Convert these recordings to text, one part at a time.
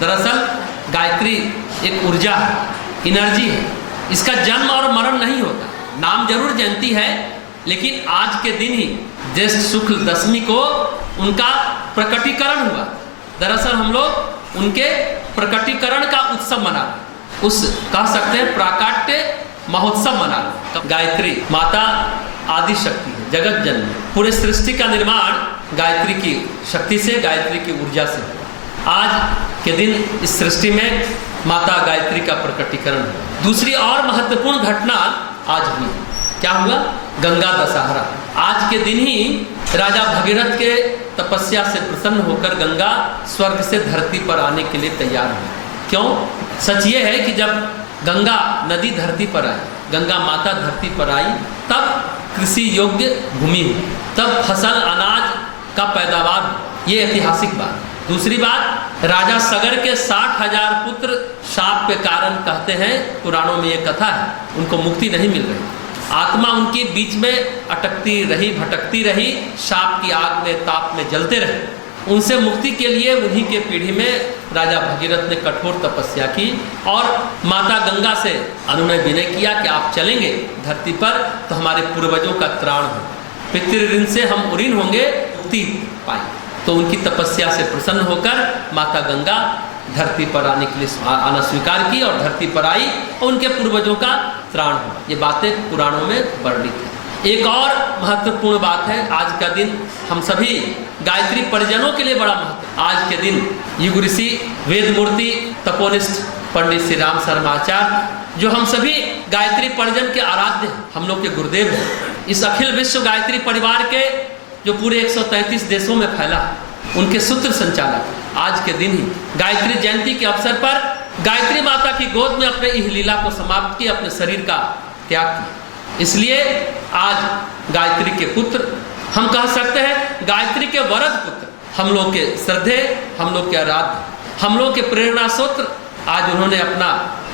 दरअसल गायत्री एक ऊर्जा है, एनर्जी है। इसका जन्म और मरण नहीं होता। नाम जरूर जयंती है, लेकिन आज के दिन ही ज्येष्ठ शुक्ल दशमी को उनका प्रकटीकरण हुआ। दरअसल हम लोग उनके प्रकटीकरण का उत्सव मना, उस कह सकते हैं प्राकाट्य महोत्सव मना। गायत्री माता आदि शक्ति है, जगत जननी। पूरे सृष्टि का निर्माण गायत्री की शक्ति से, गायत्री की ऊर्जा से। आज के दिन इस सृष्टि में माता गायत्री का प्रकटीकरण हुआ। दूसरी और महत्वपूर्ण घटना आज हुई। क्या हुआ? गंगा दशहरा। आज के दिन ही राजा भगीरथ के तपस्या से प्रसन्न होकर गंगा स्वर्ग से धरती पर आने के लिए तैयार हुई। क्यों? सच ये है कि जब गंगा नदी धरती पर आई, गंगा माता धरती पर आई, तब कृषि योग्य भूमि हुई, तब फसल अनाज का पैदावार। ये ऐतिहासिक बात। दूसरी बात, राजा सगर के 60,000 पुत्र शाप के कारण, कहते हैं पुराणों में ये कथा है, उनको मुक्ति नहीं मिल रही। आत्मा उनकी बीच में अटकती रही, भटकती रही, शाप की आग में, ताप में जलते रहे। उनसे मुक्ति के लिए उन्हीं के पीढ़ी में राजा भगीरथ ने कठोर तपस्या की और माता गंगा से अनुनय विनय किया कि आप चलेंगे धरती पर तो हमारे पूर्वजों का त्राण हो, पितृ ऋण से हम उऋण होंगे, मुक्ति पाएंगे। तो उनकी तपस्या से प्रसन्न होकर माता गंगा धरती पर आने के लिए आना स्वीकार की और धरती पर आई और उनके पूर्वजों का त्राण हुआ। ये बातें पुराणों में वर्णित है। एक और महत्वपूर्ण बात है, आज का दिन हम सभी गायत्री परिजनों के लिए बड़ा महत्व। आज के दिन युग ऋषि, वेद मूर्ति, तपोनिष्ठ पंडित श्री राम शर्मा आचार्य, जो हम सभी गायत्री परिजन के आराध्य, हम लोग के गुरुदेव हैं। इस अखिल विश्व गायत्री परिवार के जो पूरे 133 देशों में फैला, उनके सूत्र संचालक आज के दिन ही गायत्री जयंती के अवसर पर गायत्री माता की गोद में अपने इह लीला को समाप्त किया, अपने शरीर का त्याग किया। इसलिए आज गायत्री के पुत्र, हम कह सकते हैं गायत्री के वरद पुत्र, हम लोग के श्रद्धे, हम लोग के आराध्य, हम लोग के प्रेरणा सूत्र, आज उन्होंने अपना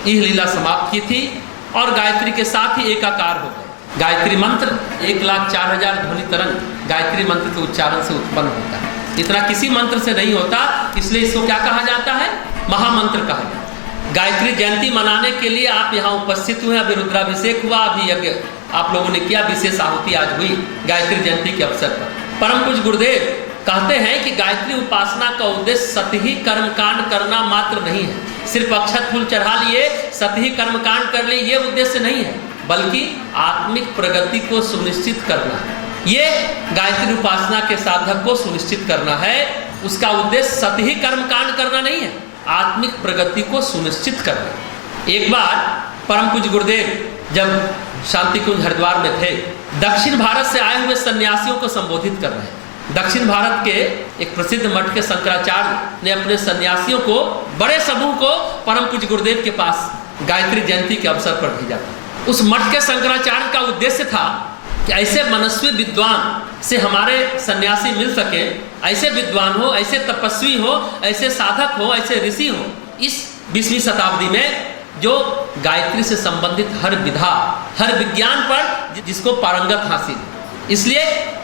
इह लीला समाप्त की थी और गायत्री के साथ ही एकाकार हो गए। गायत्री मंत्र 1,04,000 ध्वनि तरंग गायत्री मंत्र के उच्चारण से उत्पन्न होता है। इतना किसी मंत्र से नहीं होता, इसलिए इसको क्या कहा जाता है? महामंत्र कहा जाता है। गायत्री जयंती मनाने के लिए आप यहाँ उपस्थित हुए, अभी रुद्राभिषेक हुआ, अभी यज्ञ आप लोगों ने किया, विशेष आहुति आज हुई गायत्री जयंती के अवसर पर। परम पूज्य गुरुदेव कहते हैं कि गायत्री उपासना का उद्देश्य सतही कर्मकांड करना मात्र नहीं है। सिर्फ अक्षत फूल चढ़ा लिए, सतही कर्मकांड कर लिए, ये उद्देश्य नहीं है, बल्कि आत्मिक प्रगति को सुनिश्चित करना है। ये गायत्री उपासना के साधक को सुनिश्चित करना है। उसका उद्देश्य सतही कर्मकांड करना नहीं है, आत्मिक प्रगति को सुनिश्चित करना। एक बार परम पूज्य गुरुदेव जब शांति कुंज हरिद्वार में थे, दक्षिण भारत से आए हुए सन्यासियों को संबोधित कर रहे हैं। दक्षिण भारत के एक प्रसिद्ध मठ के शंकराचार्य ने अपने सन्यासियों को, बड़े समूह को परम पूज्य गुरुदेव के पास गायत्री जयंती के अवसर पर भेजा था। उस मठ के शंकराचार्य का उद्देश्य था कि ऐसे मनस्वी विद्वान से हमारे सन्यासी मिल सके, ऐसे विद्वान हो, ऐसे तपस्वी हो, ऐसे साधक हो, ऐसे ऋषि हो इस 20वीं शताब्दी में, जो गायत्री से संबंधित हर विधा, हर विज्ञान पर जिसको पारंगत हासिल। इसलिए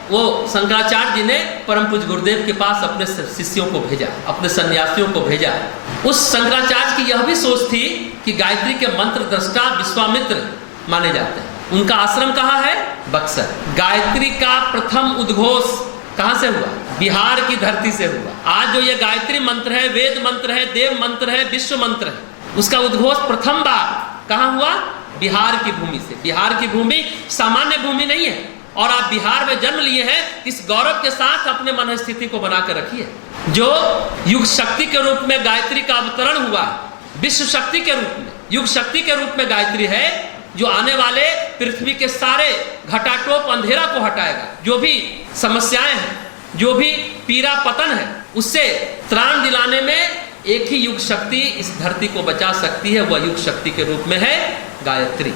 वो शंकराचार्य जी ने परम पूज्य गुरुदेव के पास अपने शिष्यों को भेजा, अपने सन्यासियों को भेजा। उस शंकराचार्य की यह भी सोच थी कि गायत्री के मंत्र दृष्टा विश्वामित्र माने जाते हैं। उनका आश्रम कहाँ है? बक्सर। गायत्री का प्रथम उद्घोष कहाँ से हुआ? बिहार की धरती से हुआ। आज जो ये गायत्री मंत्र है, वेद मंत्र है, देव मंत्र है, विश्व मंत्र है, उसका उद्घोष प्रथम बार कहाँ हुआ? बिहार की भूमि से। बिहार की भूमि सामान्य भूमि नहीं है, और आप बिहार में जन्म लिए हैं, इस गौरव के साथ अपने मन स्थिति को बनाकर रखिए। जो युग शक्ति के रूप में गायत्री का अवतरण हुआ, विश्व शक्ति के रूप में, युग शक्ति के रूप में गायत्री है, जो आने वाले पृथ्वी के सारे घटाटोप अंधेरा को हटाएगा। जो भी समस्याएं हैं, जो भी पीड़ा पतन है, उससे त्राण दिलाने में एक ही युग शक्ति इस धरती को बचा सकती है, वह युग शक्ति के रूप में है गायत्री।